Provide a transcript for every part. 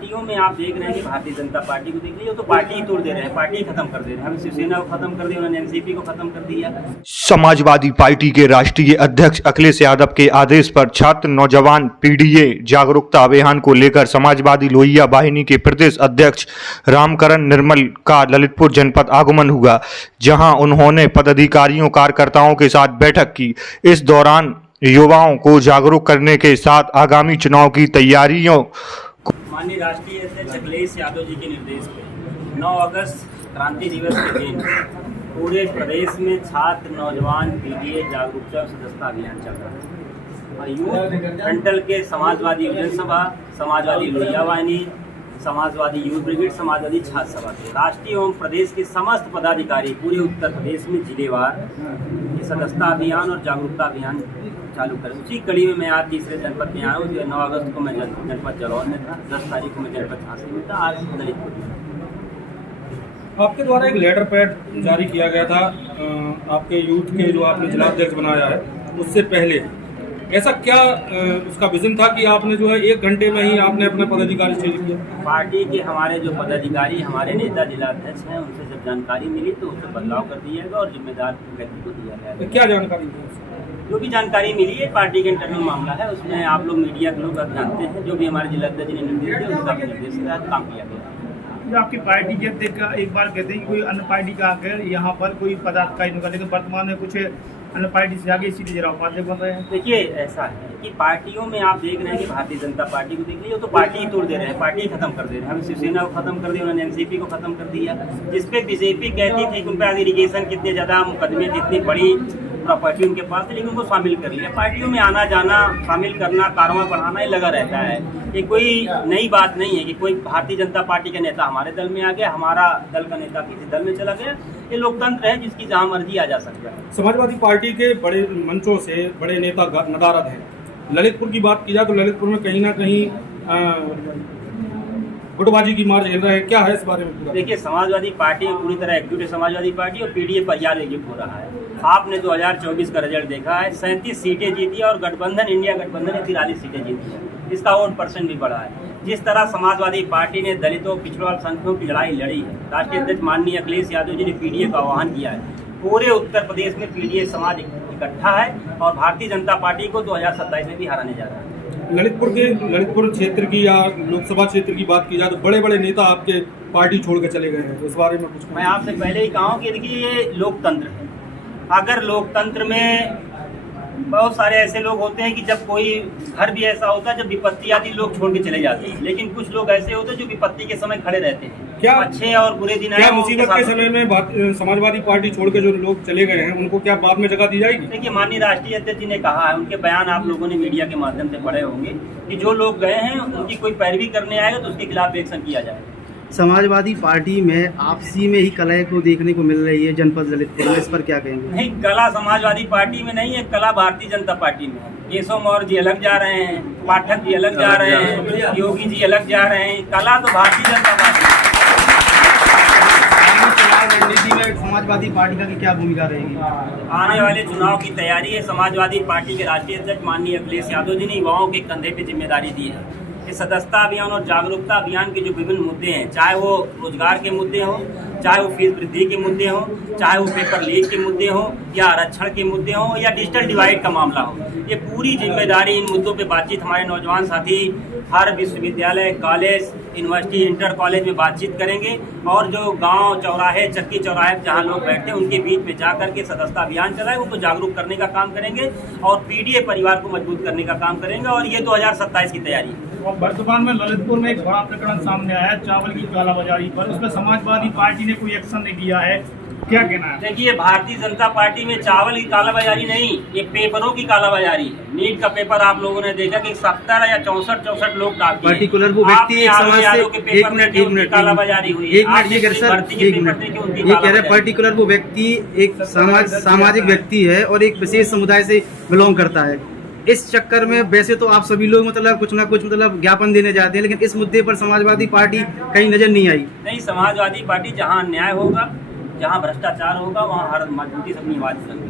पार्टियों में आप देख रहे हैं कि भारतीय जनता पार्टी को देख लीजिए, तो पार्टी ही तोड़ दे रहे हैं, पार्टी ही खत्म कर दे रहे हैं। हम शिवसेना को खत्म कर दिया, उन्होंने एनसीपी को खत्म कर दिया। समाजवादी पार्टी के राष्ट्रीय अध्यक्ष अखिलेश यादव के आदेश पर छात्र नौजवान पीडीए जागरूकता अभियान को लेकर समाजवादी लोहिया वाहिनी के प्रदेश अध्यक्ष रामकरण निर्मल का ललितपुर जनपद आगमन हुआ, जहां उन्होंने पदाधिकारियों कार्यकर्ताओं के साथ बैठक की। इस दौरान युवाओं को जागरूक करने के साथ आगामी चुनाव की तैयारियों माननीय राष्ट्रीय अध्यक्ष अखिलेश यादव जी के निर्देश पे 9 अगस्त क्रांति दिवस के दिन पूरे प्रदेश में छात्र नौजवान पीडीए जागरूकता सदस्यता अभियान चल रहा है। और यूथ फ्रंटल के समाजवादी युवजन सभा, समाजवादी लोहिया वाहिनी, समाजवादी यूथ ब्रिगेड, समाजवादी छात्र सभा के राष्ट्रीय एवं प्रदेश के समस्त पदाधिकारी पूरे उत्तर प्रदेश में जिलेवार ये सदस्यता अभियान और जागरूकता अभियान चालू करें। उसी कड़ी में मैं आज तीसरे जनपद में आया हूँ। 9 अगस्त को मैं जनपद जालौर में था, 10 तारीख को मैं जनपद झांसी में था, आज ललितपुर में। आपके द्वारा एक लेटर पैड जारी किया गया था आपके यूथ के जो आपने जिलाध्यक्ष बनाया है उससे पहले, ऐसा क्या उसका विजन था कि आपने जो है 1 घंटे में ही आपने अपना पदाधिकारी चेंज किया? पार्टी के हमारे जो पदाधिकारी हमारे नेता जिलाध्यक्ष हैं उनसे जब जानकारी मिली तो उससे बदलाव कर दिया गया और जिम्मेदार व्यक्ति को दिया गया। तो क्या जानकारी थी? जो भी जानकारी मिली है पार्टी के इंटरनल मामला है, उसमें आप लोग मीडिया के लोग अब जानते हैं। जो भी हमारे जिलाध्यक्ष ने निर्देश दिया उसका निर्देश के तहत काम किया गया। जो आपकी पार्टी के अध्यक्ष एक बार कहते हैं कि कोई अन्य पार्टी का आकर यहाँ पर कोई पदाधिकारी निकाले, लेकिन वर्तमान में कुछ अन्य पार्टी से आगे सीधे जरा उपाध्यक्ष बन रहे हैं। देखिए ऐसा है कि पार्टियों में आप देख रहे हैं कि भारतीय जनता पार्टी को देख लीजिए, तो पार्टी ही तोड़ दे रहे हैं, पार्टी ही खत्म कर दे रहे हैं। हम शिवसेना को खत्म कर दिया, उन्होंने एनसीपी को खत्म कर दिया। जिसपे बीजेपी कहती थी कि उन पर इरिगेशन कितने ज़्यादा मुकदमे थी, इतनी बड़ी प्रॉपर्टी उनके पास थी, लेकिन उनको शामिल कर लिया। पार्टियों में आना जाना, शामिल करना, कारोबार बढ़ाना, ये लगा रहता है। ये कोई नई बात नहीं है कि कोई भारतीय जनता पार्टी का नेता हमारे दल में आ गया, हमारा दल का नेता किसी दल में चला गया। ये लोकतंत्र है जिसकी जहाँ मर्जी आ जा सकता है। समाजवादी पार्टी के बड़े मंचों से बड़े नेता नदारद हैं। ललितपुर की बात की जाए तो ललितपुर में कहीं ना कहीं गुटबाजी की मार झेल रहे हैं, क्या है इस बारे में? देखिए समाजवादी पार्टी पूरी तरह एक्टिव है, समाजवादी पार्टी और पीडीए परिवार एकजुट हो रहा है। आपने 2024 का रिजल्ट देखा है, 37 सीटें जीती और गठबंधन इंडिया गठबंधन ने 43 सीटें जीती है। इसका वोट परसेंट भी बढ़ा है। जिस तरह समाजवादी पार्टी ने दलितों पिछड़ों अल्पसंख्यकों की लड़ाई लड़ी है, राष्ट्रीय अध्यक्ष माननीय अखिलेश यादव जी ने पीडीए का आह्वान किया है। पूरे उत्तर प्रदेश में पीडीए समाज इकट्ठा है और भारतीय जनता पार्टी को 2027 में भी हराने जा रहा है। ललितपुर क्षेत्र की या लोकसभा क्षेत्र की बात की जाए तो बड़े बड़े नेता आपके पार्टी छोड़ के चले गए हैं, इस बारे में कुछ? मैं आपसे पहले ही कहा हूँ कि देखिए ये लोकतंत्र है। अगर लोकतंत्र में बहुत सारे ऐसे लोग होते हैं कि जब कोई घर भी ऐसा होता है जब विपत्ति आती लोग छोड़ के चले जाते हैं, लेकिन कुछ लोग ऐसे होते हैं जो विपत्ति के समय खड़े रहते हैं। क्या अच्छे और बुरे दिन क्या मुसीबत के समय में समाजवादी पार्टी छोड़ के जो लोग चले गए हैं उनको क्या बाद में जगह दी जाएगी? देखिए माननीय राष्ट्रीय अध्यक्ष जी ने कहा है, उनके बयान आप लोगों ने मीडिया के माध्यम से पढ़े होंगे कि जो लोग गए हैं उनकी कोई पैरवी करने आएगा तो उसके खिलाफ एक्शन किया जाएगा। समाजवादी पार्टी में आपसी में ही कलह को देखने को मिल रही है जनपद ललितपुर में, इस पर क्या कहेंगे? नहीं, कला समाजवादी पार्टी में नहीं है, कला भारतीय जनता पार्टी में है। केशव मौर्य जी अलग जा रहे हैं, पाठक जी अलग जा रहे हैं, योगी जी अलग जा रहे हैं। कला तो भारतीय जनता पार्टी है। रणनीति में समाजवादी पार्टी का क्या भूमिका रहेगी? आने वाले चुनाव की तैयारी है। समाजवादी पार्टी के राष्ट्रीय अध्यक्ष माननीय अखिलेश यादव जी ने युवाओं के कंधे पे जिम्मेदारी दी है। ये सदस्यता अभियान और जागरूकता अभियान के जो विभिन्न मुद्दे हैं, चाहे वो रोजगार के मुद्दे हों, चाहे वो फीस वृद्धि के मुद्दे हों, चाहे वो पेपर लीक के मुद्दे हों, या आरक्षण के मुद्दे हों, या डिजिटल डिवाइड का मामला हो, ये पूरी जिम्मेदारी इन मुद्दों पे बातचीत हमारे नौजवान साथी हर विश्वविद्यालय, कॉलेज, यूनिवर्सिटी, इंटर कॉलेज में बातचीत करेंगे और जो गांव चौराहे, चक्की चौराहे जहां लोग बैठते हैं उनके बीच में जा करके सदस्यता अभियान चलाए, उनको जागरूक करने का काम करेंगे और पीडीए परिवार को मजबूत करने का काम करेंगे। और ये 2027 की तैयारी है। और वर्तमान में ललितपुर में एक बड़ा प्रकरण सामने आया है चावल की कालाबाजारी पर, उसमें समाजवादी पार्टी ने कोई एक्शन नहीं लिया है, क्या कहना है? देखिए भारतीय जनता पार्टी में चावल की कालाबाजारी नहीं, ये पेपरों की कालाबाजारी है। नीट का पेपर आप लोगों ने देखा कि 70 या 64 लोग डालते हैं। पर्टिकुलर वो व्यक्ति एक समाज से एक मिनट कालाबाजारी हुई, ये कह रहे पर्टिकुलर वो व्यक्ति एक सामाजिक व्यक्ति है और एक विशेष समुदाय से बिलोंग करता है। इस चक्कर में वैसे तो आप सभी लोग मतलब कुछ ना कुछ मतलब ज्ञापन देने जाते हैं, लेकिन इस मुद्दे पर समाजवादी पार्टी कहीं नजर नहीं आई। नहीं, समाजवादी पार्टी जहां अन्याय होगा, जहां भ्रष्टाचार होगा, वहां हर मजबूती से अपनी आवाज रखेगी।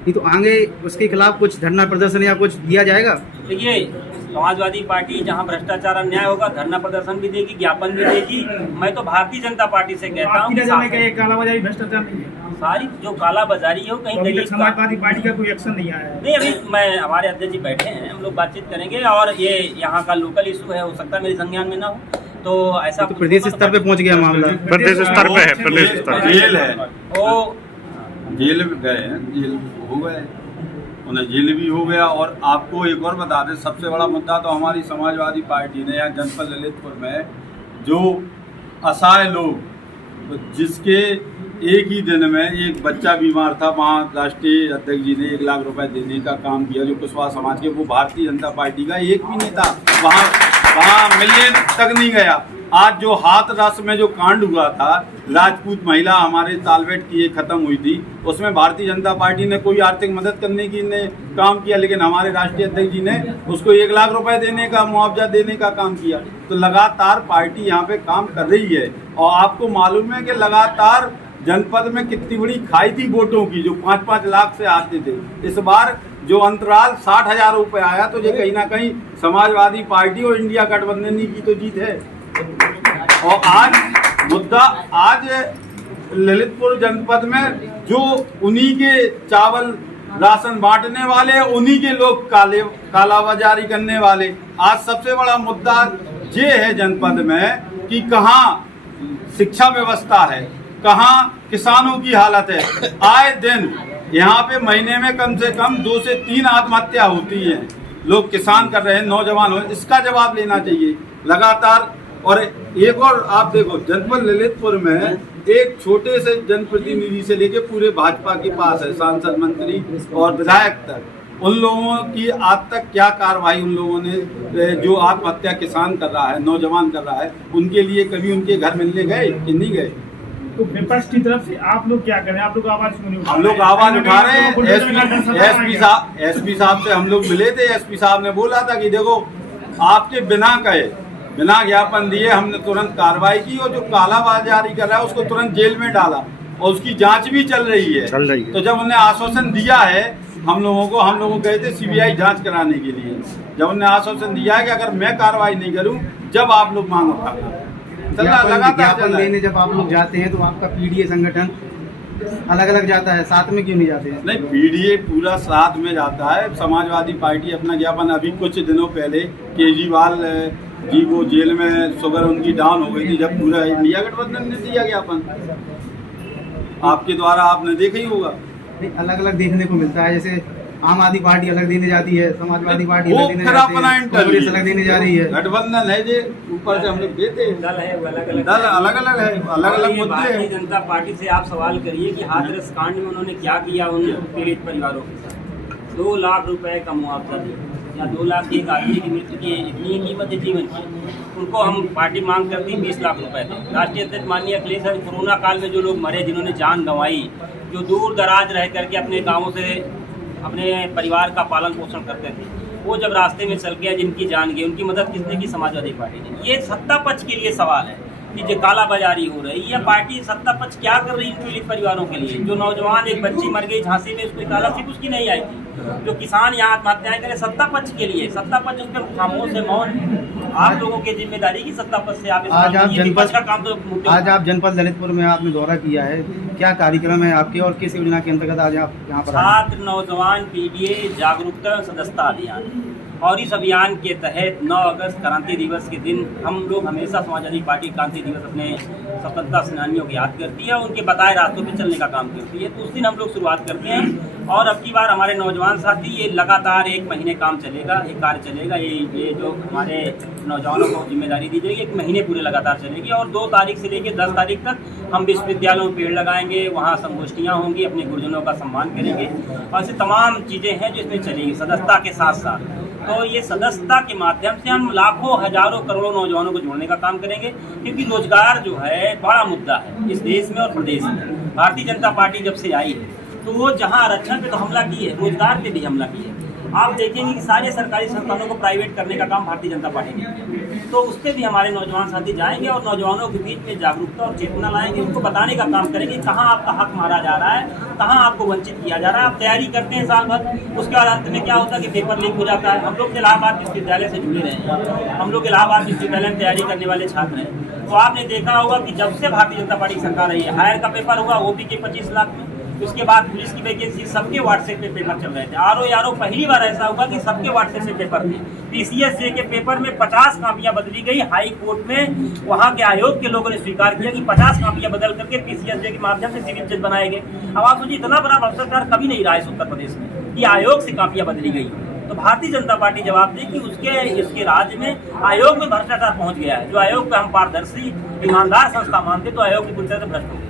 नहीं तो आगे उसके खिलाफ कुछ धरना प्रदर्शन या कुछ दिया जाएगा? देखिए, समाजवादी पार्टी जहां भ्रष्टाचार अन्याय होगा धरना प्रदर्शन भी देगी, ज्ञापन भी देगी। मैं तो भारतीय जनता पार्टी से कहता आपकी नजर में क्या हूँ ये कालाबाजारी भ्रष्टाचार नहीं है? सारी जो काला बाजारी है वो कहीं तो अभी तक दलील का समाजवादी पार्टी का कोई एक्शन नहीं आया है। नहीं। अभी मैं हमारे अध्यक्ष जी बैठे हैं, हम लोग बातचीत करेंगे और ये यहाँ का लोकल इशू है, हो सकता है मेरे संज्ञान में ना हो, तो ऐसा तो प्रदेश स्तर पे पहुंच गया मामला। प्रदेश स्तर पे है, प्रदेश स्तर पे। जेल है, वो जेल में गए हैं, जेल हो गए, उन्हें जेल भी हो गया। और आपको एक और बता दें, सबसे बड़ा मुद्दा तो हमारी समाजवादी पार्टी ने यहाँ जनपद ललितपुर में जो असहाय लोग, जिसके एक ही दिन में एक बच्चा बीमार था, वहाँ राष्ट्रीय अध्यक्ष जी ने 1 लाख रुपए देने का काम किया, जो कुशवाहा समाज के, वो भारतीय जनता पार्टी का एक भी नेता वहाँ मिलने तक नहीं गया। आज जो हाथरस में जो कांड हुआ था, राजपूत महिला हमारे तालबेट की एक खत्म हुई थी, उसमें भारतीय जनता पार्टी ने कोई आर्थिक मदद करने की ने काम किया, लेकिन हमारे राष्ट्रीय अध्यक्ष जी ने उसको 1 लाख रुपए देने का, मुआवजा देने का काम किया। तो लगातार पार्टी यहाँ पे काम कर रही है। और आपको मालूम है कि लगातार जनपद में कितनी बड़ी खाई थी वोटों की, जो 5-5 लाख से आते थे। इस बार जो अंतराल 60,000 रुपए आया, तो ये कहीं ना कहीं समाजवादी पार्टी और इंडिया गठबंधन की तो जीत है। और आज मुद्दा, आज ललितपुर जनपद में जो उन्हीं के चावल राशन बांटने वाले, उन्हीं के लोग कालाबाजारी करने वाले। आज सबसे बड़ा मुद्दा ये है जनपद में कि कहाँ शिक्षा व्यवस्था है, कहाँ किसानों की हालत है। आए दिन यहाँ पे महीने में कम से कम 2 से 3 आत्महत्या होती है, लोग किसान कर रहे हैं, नौजवान हो, इसका जवाब लेना चाहिए लगातार। और एक और आप देखो, जनपद ललितपुर में एक छोटे से जनप्रतिनिधि से लेके पूरे भाजपा के पास है, सांसद, मंत्री और विधायक तक, उन लोगों की आज तक क्या कार्रवाई, उन लोगों ने जो आत्महत्या किसान कर रहा है, नौजवान कर रहा है, उनके लिए कभी उनके घर मिलने गए कि नहीं गए? तो विपक्ष की तरफ से आप लोग क्या करें? आप लोग आवाज क्यों नहीं उठा रहे? हम लोग आवाज उठा रहे हैं। एसपी साहब से हम लोग मिले थे, एसपी साहब ने बोला था कि देखो, आपके बिना कहे, बिना ज्ञापन दिए हमने तुरंत कार्रवाई की, और जो कालाबाजारी कर रहा है उसको तुरंत जेल में डाला, और उसकी जांच भी चल रही है। तो जब उन्होंने आश्वासन दिया है हम लोगों गए थे सीबीआई जांच कराने के लिए, जब उन्होंने आश्वासन दिया है कि अगर मैं कार्रवाई नहीं करूं, जब आप लोग मांग उठाना। ज्ञापन देने जब आप लोग जाते हैं तो आपका पीडीए संगठन अलग अलग जाता है, साथ में क्यों नहीं जाते हैं? नहीं, पीडीए पूरा साथ में जाता है। समाजवादी पार्टी अपना ज्ञापन, अभी कुछ दिनों पहले केजरीवाल जी वो जेल में, शुगर उनकी डाउन हो गई थी, जब पूरा इंडिया गठबंधन ने दिया ज्ञापन, आपके द्वारा आपने देखा ही होगा। अलग अलग देखने को मिलता है, जैसे आम आदमी पार्टी अलग देने जाती है, समाजवादी पार्टी अलग देने जाती है, कांग्रेस अलग देने जा रही है। गठबंधन है जे, ऊपर से हम लोग देते हैं, दल है, दल अलग अलग है, अलग अलग मुद्दे भारतीय हैं। जनता पार्टी से आप सवाल करिए कि हाथरस कांड में उन्होंने क्या किया उन पीड़ित परिवारों के साथ। 2 लाख रुपए का मुआवजा दिया, या 2 लाख की एक आदमी की मृत्यु की इतनी कीमत है जीवन की, उनको हम पार्टी मांग करती 20 लाख रुपए थे। राष्ट्रीय अध्यक्ष माननीय अखिलेश, कोरोना काल में जो लोग मरे, जिन्होंने जान गंवाई, जो दूर दराज रह करके अपने गाँवों से अपने परिवार का पालन पोषण करते थे, वो जब रास्ते में चल गया, जिनकी जान गई, उनकी मदद किसने की? समाजवादी पार्टी ने। ये सत्ता पक्ष के लिए सवाल है कि जो कालाबाजारी हो रही है, पार्टी सत्ता पक्ष क्या कर रही है पीड़ित परिवारों के लिए? जो नौजवान, एक बच्ची मर गई झांसी में, उसको स्कॉलरशिप उसकी नहीं आई थी। जो किसान यहाँ आत्महत्याएं करे, सत्ता पक्ष के लिए, सत्ता पक्ष उस पर खामोश है, मौन। आप लोगों की जिम्मेदारी की सत्ता पक्ष से आप आज आप जनपद का काम तो आज आप जनपद ललितपुर में आपने दौरा किया है, क्या कार्यक्रम है आपके और किस योजना के अंतर्गत आज आप यहाँ पर? छात्र नौजवान पीडीए जागरूकता सदस्यता अभियान, और इस अभियान के तहत 9 अगस्त क्रांति दिवस के दिन हम लोग हमेशा समाजवादी पार्टी क्रांति दिवस अपने स्वतंत्रता सेनानियों को याद करती है, उनके बताए रास्तों पर चलने का काम करती है। तो उस दिन हम लोग शुरुआत करते हैं, और अब की बार हमारे नौजवान साथी, ये लगातार 1 महीने काम चलेगा, ये कार्य चलेगा। ये जो हमारे नौजवानों को जिम्मेदारी दी जाएगी, 1 महीने पूरे लगातार चलेगी, और 2 तारीख से लेकर 10 तारीख तक हम विश्वविद्यालयों में पेड़ लगाएंगे, वहाँ संगोष्ठियाँ होंगी, अपने गुरुजनों का सम्मान करेंगे, और ऐसी तमाम चीज़ें हैं जो इसमें चलेगी सदस्यता के साथ साथ। तो ये सदस्यता के माध्यम से हम लाखों, हजारों, करोड़ों नौजवानों को जोड़ने का काम करेंगे, क्योंकि रोजगार जो है बड़ा मुद्दा है इस देश में और प्रदेश में। भारतीय जनता पार्टी जब से आई है, तो वो जहाँ आरक्षण पे तो हमला की है, रोजगार पे भी हमला की है। आप देखेंगे कि सारे सरकारी संस्थानों को प्राइवेट करने का काम भारतीय जनता पार्टी ने किया। तो उस पर भी हमारे नौजवान साथी जाएंगे और नौजवानों के बीच में जागरूकता और चेतना लाएंगे, उनको बताने का काम करेंगे कहाँ आपका हक मारा जा रहा है, कहाँ आपको वंचित किया जा रहा है। आप तैयारी करते हैं साल भर, उसके बाद अंत में क्या होता है कि पेपर लीक हो जाता है। हम लोग इलाहाबाद विश्वविद्यालय से जुड़े रहे हैं, हम लोग इलाहाबाद विश्वविद्यालय में तैयारी करने वाले छात्र हैं। तो आपने देखा होगा कि जब से भारतीय जनता पार्टी की सरकार रही है, हायर का पेपर हुआ ओबी के 25 लाख में, उसके बाद पुलिस की वैकेंसी, सबके व्हाट्सएप पे पेपर चल रहे थे। आरओ पहली बार ऐसा हुआ कि सबके व्हाट्सएप से पेपर थे। पीसीएसजे के पेपर में 50 कापियां बदली गई। हाई कोर्ट में वहां के आयोग के लोगों ने स्वीकार किया कि 50 कापियां बदल करके पीसीएसजे के माध्यम से सिविल जज बनाए गए। अब आप सोचिए, इतना बड़ा भ्रष्टाचार कभी नहीं रहा है उत्तर प्रदेश में कि आयोग से कापियां बदली गई। तो भारतीय जनता पार्टी जवाब दे कि इसके राज्य में आयोग में भ्रष्टाचार पहुंच गया है। जो आयोग को हम पारदर्शी ईमानदार संस्था मानते, तो आयोग की पूरी तरह से भ्रष्ट हो गई।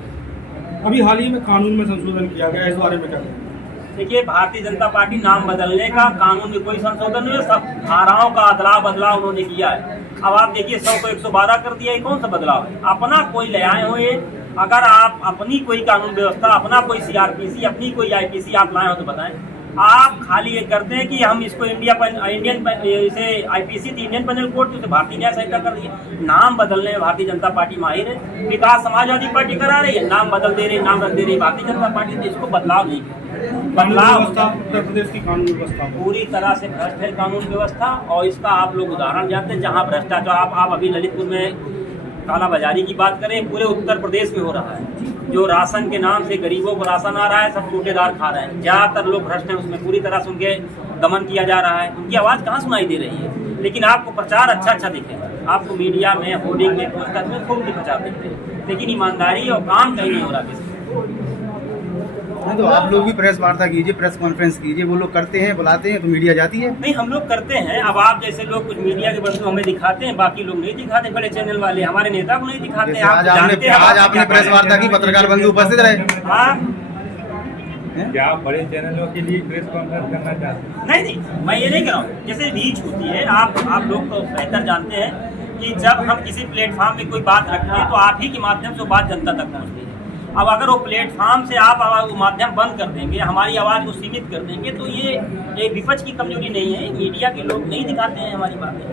अभी हाल ही में कानून में संशोधन किया गया, इस बारे में क्या कहें? देखिए, भारतीय जनता पार्टी नाम बदलने का, कानून में कोई संशोधन नहीं है, सब धाराओं का अदला बदलाव उन्होंने किया है। अब आप देखिए 100 को 112 कर दिया, ये कौन सा बदलाव है? अपना कोई ले आए हो ये। अगर आप अपनी कोई कानून व्यवस्था, अपना कोई सीआरपीसी, अपनी कोई आईपीसी आप लाए हो तो बताएं। आप खाली ये करते हैं कि हम इसको इंडियन इसे आईपीसी थी, इंडियन पेनल कोड, उसे भारतीय न्याय संहिता कर दिया। नाम बदलने में भारतीय जनता पार्टी माहिर है। विकास समाजवादी पार्टी करा रही है, नाम बदल दे रही, नाम रख दे रही भारतीय जनता पार्टी। तो इसको बदलाव नहीं किया। बदलाव उत्तर प्रदेश की कानून व्यवस्था पूरी तरह से भ्रष्ट है कानून व्यवस्था। और इसका आप लोग उदाहरण जानते हैं, जहाँ भ्रष्टाचार, आप अभी ललितपुर में कालाबाजारी की बात करें, पूरे उत्तर प्रदेश में हो रहा है। जो राशन के नाम से गरीबों को राशन आ रहा है, सब टूटेदार खा रहे हैं। ज्यादातर लोग भ्रष्ट हैं, उसमें पूरी तरह से उनके दमन किया जा रहा है। उनकी आवाज़ कहाँ सुनाई दे रही है? लेकिन आपको प्रचार अच्छा दिखेगा, आपको मीडिया में, होर्डिंग में, पोस्टर में खूब प्रचार दिखते हैं, लेकिन ईमानदारी और काम कहीं नहीं हो रहा किसी। तो आप लोग भी प्रेस वार्ता कीजिए, प्रेस कॉन्फ्रेंस कीजिए। वो लोग करते हैं, बुलाते हैं तो मीडिया जाती है। नहीं, हम लोग करते हैं। अब आप जैसे लोग कुछ मीडिया के बंधु हमें दिखाते हैं, बाकी लोग नहीं दिखाते। बड़े चैनल वाले हमारे नेता को नहीं दिखाते हैं। आज आपने प्रेस वार्ता की, पत्रकार बंधु उपस्थित रहे। हाँ, क्या आप बड़े चैनलों के लिए प्रेस कॉन्फ्रेंस करना चाहते हैं? नहीं, मैं ये नहीं कह रहा हूँ। जैसे रीच होती है, आप लोग तो बेहतर जानते हैं कि जब हम किसी प्लेटफॉर्म में कोई बात रखते हैं तो आप ही के माध्यम से वो बात जनता तक पहुँचती है। अब अगर वो प्लेटफॉर्म से आप वो माध्यम बंद कर देंगे, हमारी आवाज़ को सीमित कर देंगे, तो ये विपक्ष की कमजोरी नहीं है। मीडिया के लोग नहीं दिखाते हैं हमारी बातें।